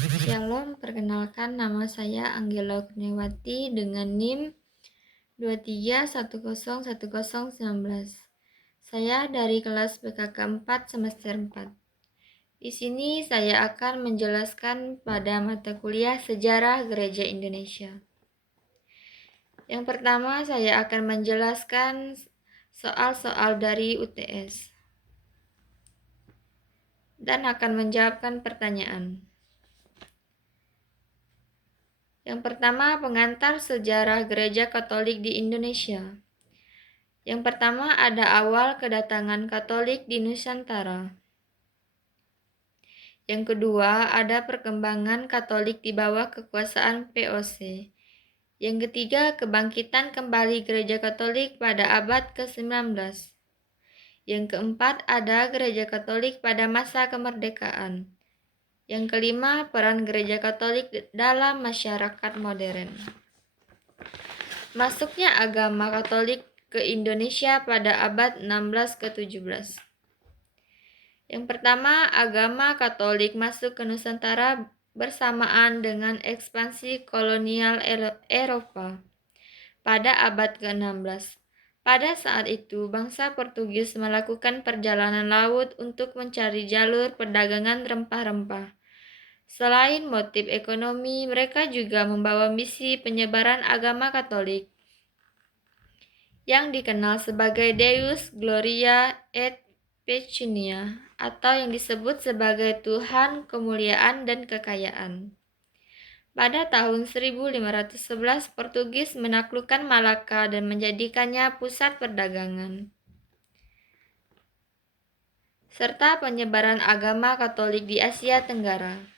Shalom, perkenalkan nama saya Anggela Kurniawati dengan NIM 23101019. Saya dari kelas PKK 4 semester 4. Di sini saya akan menjelaskan pada mata kuliah Sejarah Gereja Indonesia. Yang pertama, saya akan menjelaskan soal-soal dari UTS dan akan menjawabkan pertanyaan. Yang pertama, pengantar sejarah Gereja Katolik di Indonesia. Yang pertama ada awal kedatangan Katolik di Nusantara. Yang kedua ada perkembangan Katolik di bawah kekuasaan VOC. Yang ketiga kebangkitan kembali Gereja Katolik pada abad ke-19. Yang keempat ada Gereja Katolik pada masa kemerdekaan. Yang kelima peran Gereja Katolik dalam masyarakat modern. Masuknya agama Katolik ke Indonesia pada abad 16 ke 17. Yang pertama, agama Katolik masuk ke Nusantara bersamaan dengan ekspansi kolonial Eropa pada abad ke-16. Pada saat itu, bangsa Portugis melakukan perjalanan laut untuk mencari jalur perdagangan rempah-rempah. Selain motif ekonomi, mereka juga membawa misi penyebaran agama Katolik yang dikenal sebagai Deus Gloria et Pecunia atau yang disebut sebagai Tuhan kemuliaan dan kekayaan. Pada tahun 1511, Portugis menaklukkan Malaka dan menjadikannya pusat perdagangan serta penyebaran agama Katolik di Asia Tenggara.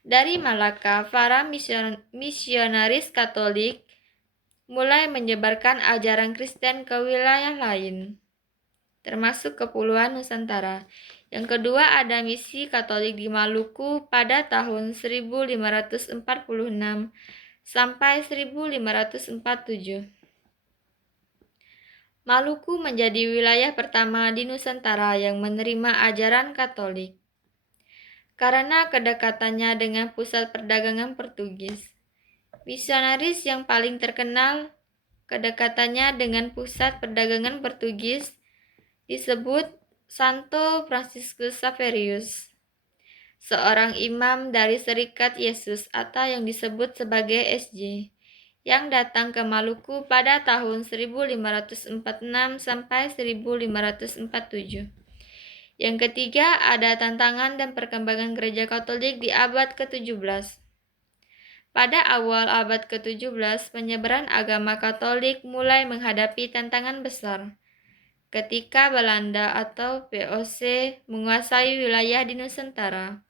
Dari Malaka, para misionaris Katolik mulai menyebarkan ajaran Kristen ke wilayah lain, termasuk Kepulauan Nusantara. Yang kedua ada misi Katolik di Maluku pada tahun 1546 sampai 1547. Maluku menjadi wilayah pertama di Nusantara yang menerima ajaran Katolik karena kedekatannya dengan pusat perdagangan Portugis. Misionaris yang paling terkenal kedekatannya dengan pusat perdagangan Portugis disebut Santo Franciscus Xaverius, seorang imam dari Serikat Yesus atau yang disebut sebagai SJ, yang datang ke Maluku pada tahun 1546 sampai 1547. Yang ketiga ada tantangan dan perkembangan gereja Katolik di abad ke-17. Pada awal abad ke-17, penyebaran agama Katolik mulai menghadapi tantangan besar ketika Belanda atau VOC menguasai wilayah di Nusantara.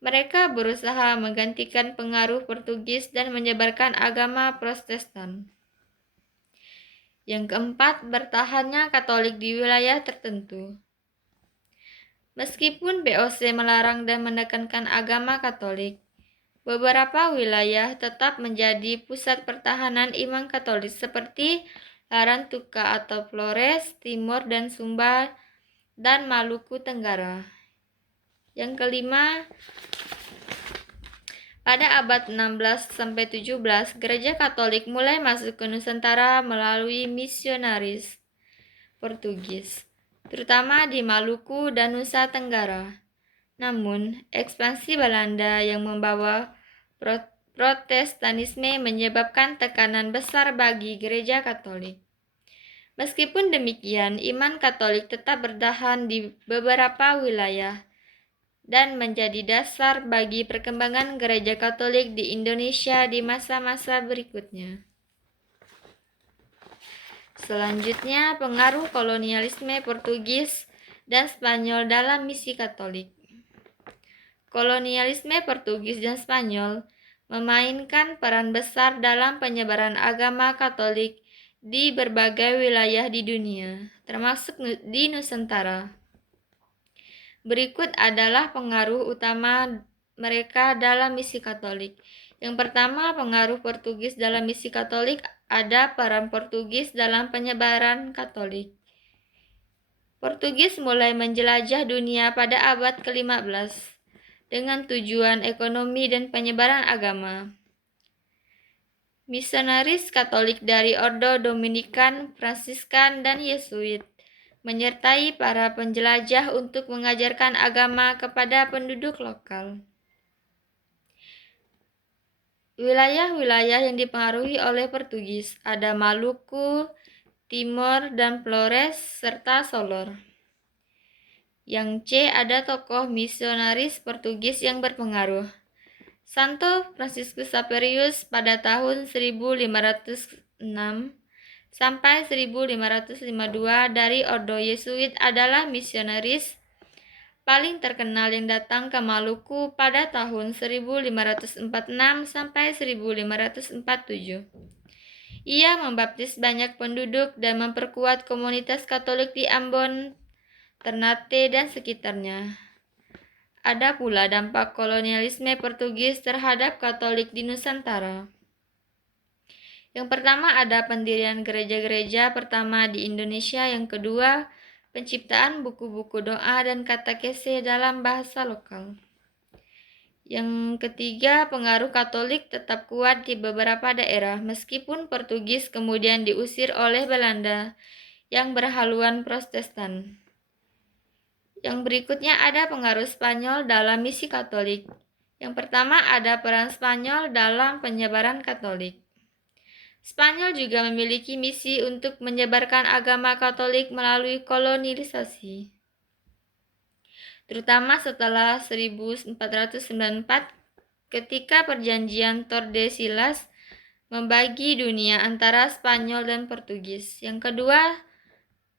Mereka berusaha menggantikan pengaruh Portugis dan menyebarkan agama Protestan. Yang keempat, bertahannya Katolik di wilayah tertentu. Meskipun VOC melarang dan menekankan agama Katolik, beberapa wilayah tetap menjadi pusat pertahanan iman Katolik seperti Larantuka atau Flores Timur dan Sumba dan Maluku Tenggara. Yang kelima, pada abad 16 sampai 17, Gereja Katolik mulai masuk ke Nusantara melalui misionaris Portugis, terutama di Maluku dan Nusa Tenggara. Namun, ekspansi Belanda yang membawa Protestanisme menyebabkan tekanan besar bagi Gereja Katolik. Meskipun demikian, iman Katolik tetap bertahan di beberapa wilayah dan menjadi dasar bagi perkembangan Gereja Katolik di Indonesia di masa-masa berikutnya. Selanjutnya, pengaruh kolonialisme Portugis dan Spanyol dalam misi Katolik. Kolonialisme Portugis dan Spanyol memainkan peran besar dalam penyebaran agama Katolik di berbagai wilayah di dunia, termasuk di Nusantara. Berikut adalah pengaruh utama mereka dalam misi Katolik. Yang pertama, pengaruh Portugis dalam misi Katolik. Ada peran Portugis dalam penyebaran Katolik. Portugis mulai menjelajah dunia pada abad ke-15. dengan tujuan ekonomi dan penyebaran agama. Misionaris Katolik dari Ordo Dominikan, Fransiskan, dan Yesuit menyertai para penjelajah untuk mengajarkan agama kepada penduduk lokal. Wilayah-wilayah yang dipengaruhi oleh Portugis ada Maluku, Timor, dan Flores, serta Solor. Yang C ada tokoh misionaris Portugis yang berpengaruh. Santo Franciscus Xaverius pada tahun 1506 sampai 1552 dari Ordo Yesuit adalah misionaris paling terkenal yang datang ke Maluku pada tahun 1546 sampai 1547. Ia membaptis banyak penduduk dan memperkuat komunitas Katolik di Ambon, Ternate, dan sekitarnya. Ada pula dampak kolonialisme Portugis terhadap Katolik di Nusantara. Yang pertama ada pendirian gereja-gereja pertama di Indonesia, yang kedua penciptaan buku-buku doa dan katekese dalam bahasa lokal. Yang ketiga, pengaruh Katolik tetap kuat di beberapa daerah meskipun Portugis kemudian diusir oleh Belanda yang berhaluan Protestan. Yang berikutnya ada pengaruh Spanyol dalam misi Katolik. Yang pertama ada peran Spanyol dalam penyebaran Katolik. Spanyol juga memiliki misi untuk menyebarkan agama Katolik melalui kolonisasi, terutama setelah 1494 ketika perjanjian Tordesillas membagi dunia antara Spanyol dan Portugis. Yang kedua,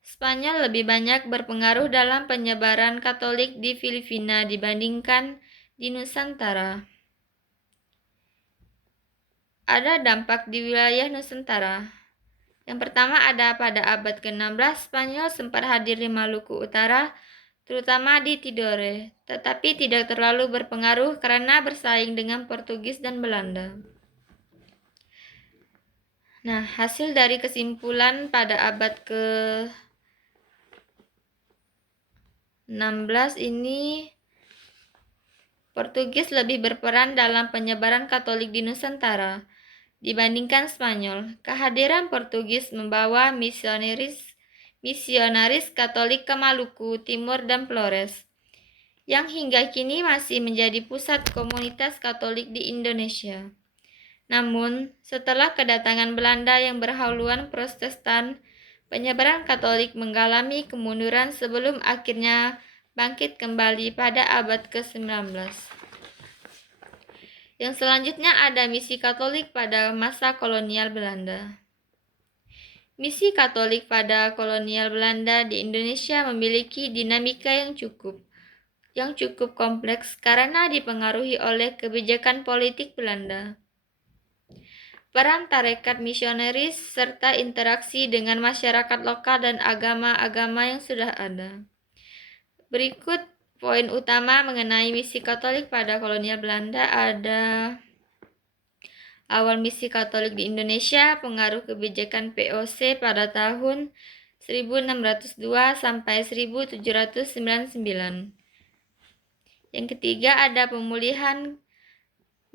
Spanyol lebih banyak berpengaruh dalam penyebaran Katolik di Filipina dibandingkan di Nusantara. Ada dampak di wilayah Nusantara. Yang pertama ada pada abad ke-16, Spanyol sempat hadir di Maluku Utara, terutama di Tidore, tetapi tidak terlalu berpengaruh karena bersaing dengan Portugis dan Belanda. Nah, hasil dari kesimpulan pada abad ke-16 ini, Portugis lebih berperan dalam penyebaran Katolik di Nusantara dibandingkan Spanyol. Kehadiran Portugis membawa misionaris Katolik ke Maluku, Timur, dan Flores, yang hingga kini masih menjadi pusat komunitas Katolik di Indonesia. Namun, setelah kedatangan Belanda yang berhaluan Protestan, penyebaran Katolik mengalami kemunduran sebelum akhirnya bangkit kembali pada abad ke-19. Yang selanjutnya ada misi Katolik pada masa kolonial Belanda. Misi Katolik pada kolonial Belanda di Indonesia memiliki dinamika yang cukup kompleks karena dipengaruhi oleh kebijakan politik Belanda, peran tarekat misionaris, serta interaksi dengan masyarakat lokal dan agama-agama yang sudah ada. Berikut poin utama mengenai misi Katolik pada kolonial Belanda ada: awal misi Katolik di Indonesia, pengaruh kebijakan POC pada tahun 1602 sampai 1799. Yang ketiga ada pemulihan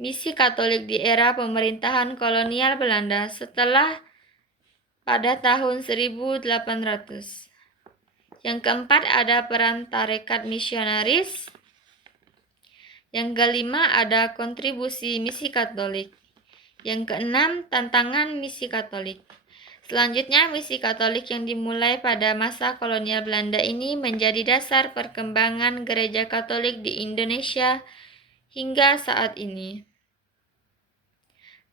misi Katolik di era pemerintahan kolonial Belanda setelah pada tahun 1800. Yang keempat ada peran tarekat misionaris. Yang kelima ada kontribusi misi Katolik. Yang keenam, tantangan misi Katolik. Selanjutnya, misi Katolik yang dimulai pada masa kolonial Belanda ini menjadi dasar perkembangan gereja Katolik di Indonesia hingga saat ini.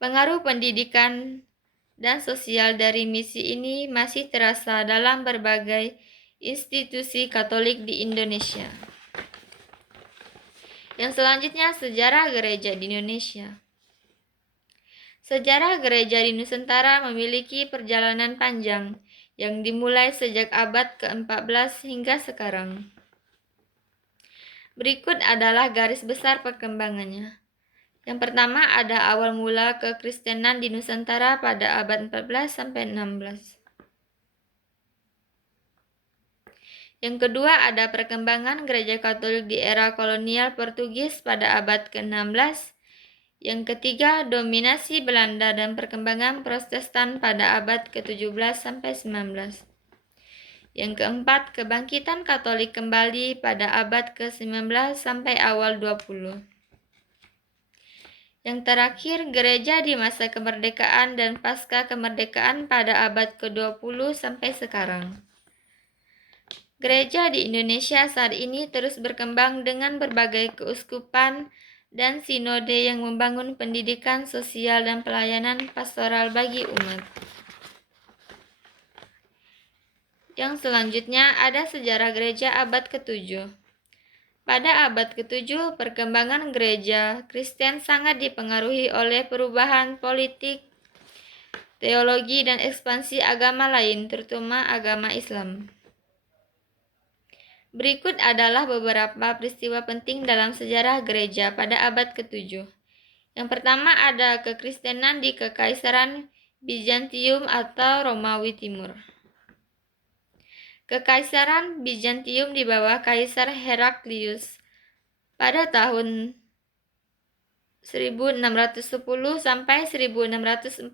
Pengaruh pendidikan dan sosial dari misi ini masih terasa dalam berbagai institusi Katolik di Indonesia. Yang selanjutnya, sejarah gereja di Indonesia. Sejarah gereja di Nusantara memiliki perjalanan panjang yang dimulai sejak abad ke-14 hingga sekarang. Berikut adalah garis besar perkembangannya. Yang pertama ada awal mula kekristenan di Nusantara pada abad 14 sampai 16. Yang kedua ada perkembangan gereja Katolik di era kolonial Portugis pada abad ke-16. Yang ketiga, dominasi Belanda dan perkembangan Protestan pada abad ke-17 sampai 19. Yang keempat, kebangkitan Katolik kembali pada abad ke-19 sampai awal 20. Yang terakhir, gereja di masa kemerdekaan dan pasca kemerdekaan pada abad ke-20 sampai sekarang. Gereja di Indonesia saat ini terus berkembang dengan berbagai keuskupan dan sinode yang membangun pendidikan sosial dan pelayanan pastoral bagi umat. Yang selanjutnya ada sejarah gereja abad ke-7. Pada abad ke-7, perkembangan gereja Kristen sangat dipengaruhi oleh perubahan politik, teologi, dan ekspansi agama lain, terutama agama Islam. Berikut adalah beberapa peristiwa penting dalam sejarah gereja pada abad ke-7. Yang pertama ada kekristenan di Kekaisaran Bizantium atau Romawi Timur. Kekaisaran Bizantium di bawah Kaisar Heraklius pada tahun 1610 sampai 1641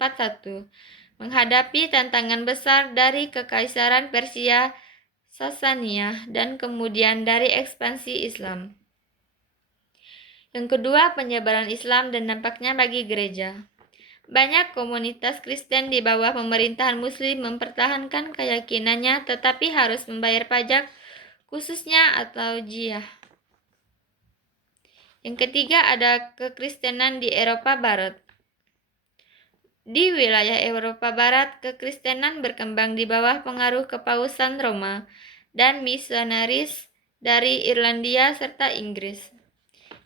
menghadapi tantangan besar dari Kekaisaran Persia Sasania dan kemudian dari ekspansi Islam. Yang kedua, penyebaran Islam dan dampaknya bagi gereja. Banyak komunitas Kristen di bawah pemerintahan Muslim mempertahankan keyakinannya tetapi harus membayar pajak khususnya atau jizyah. Yang ketiga, ada kekristenan di Eropa Barat. Di wilayah Eropa Barat, kekristenan berkembang di bawah pengaruh kepausan Roma dan misionaris dari Irlandia serta Inggris.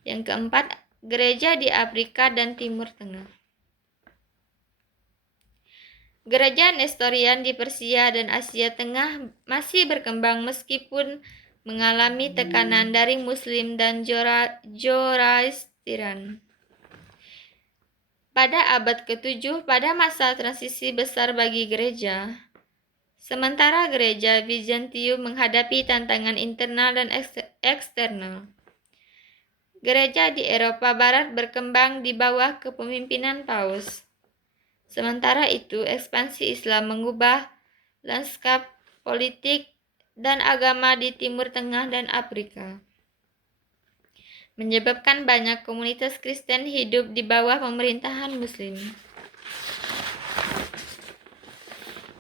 Yang keempat, gereja di Afrika dan Timur Tengah. Gereja Nestorian di Persia dan Asia Tengah masih berkembang meskipun mengalami tekanan dari Muslim dan Zoroastrian. Pada abad ke-7, pada masa transisi besar bagi gereja, sementara gereja Bizantium menghadapi tantangan internal dan eksternal. Gereja di Eropa Barat berkembang di bawah kepemimpinan Paus. Sementara itu, ekspansi Islam mengubah lanskap politik dan agama di Timur Tengah dan Afrika, menyebabkan banyak komunitas Kristen hidup di bawah pemerintahan Muslim.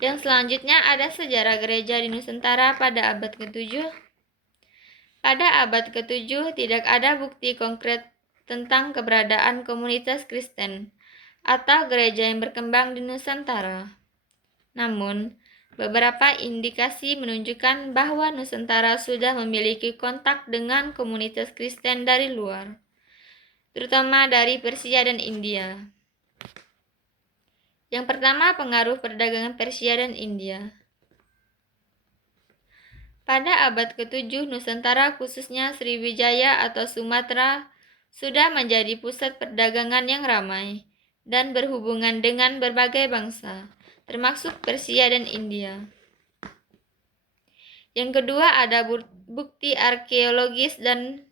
Yang selanjutnya ada sejarah gereja di Nusantara pada abad ke-7. Pada abad ke-7 tidak ada bukti konkret tentang keberadaan komunitas Kristen atau gereja yang berkembang di Nusantara. Namun, beberapa indikasi menunjukkan bahwa Nusantara sudah memiliki kontak dengan komunitas Kristen dari luar, terutama dari Persia dan India. Yang pertama, pengaruh perdagangan Persia dan India. Pada abad ke-7, Nusantara khususnya Sriwijaya atau Sumatera sudah menjadi pusat perdagangan yang ramai dan berhubungan dengan berbagai bangsa, termasuk Persia dan India. Yang kedua, ada bukti arkeologis dan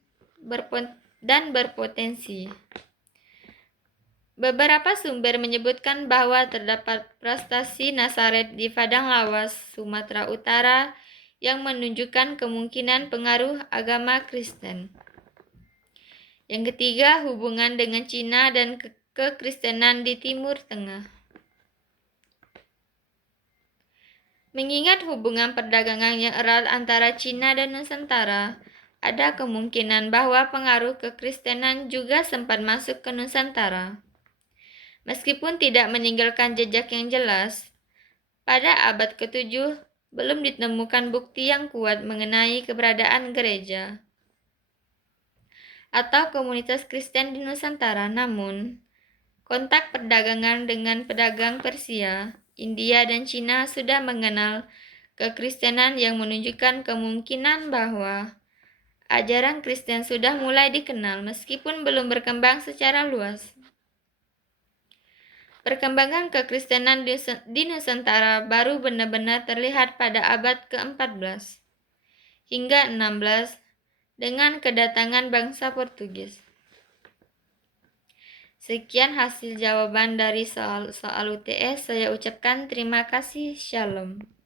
berpotensi. Beberapa sumber menyebutkan bahwa terdapat prestasi Nazaret di Padang Lawas, Sumatera Utara, yang menunjukkan kemungkinan pengaruh agama Kristen. Yang ketiga, hubungan dengan Cina dan kekristenan di Timur Tengah. Mengingat hubungan perdagangan yang erat antara Cina dan Nusantara, ada kemungkinan bahwa pengaruh kekristenan juga sempat masuk ke Nusantara. Meskipun tidak meninggalkan jejak yang jelas, pada abad ke-7 belum ditemukan bukti yang kuat mengenai keberadaan gereja atau komunitas Kristen di Nusantara. Namun, kontak perdagangan dengan pedagang Persia, India, dan Cina sudah mengenal kekristenan yang menunjukkan kemungkinan bahwa ajaran Kristen sudah mulai dikenal meskipun belum berkembang secara luas. Perkembangan kekristenan di Nusantara baru benar-benar terlihat pada abad ke-14. hingga 16 dengan kedatangan bangsa Portugis. Sekian hasil jawaban dari soal UTS. Saya ucapkan terima kasih. Shalom.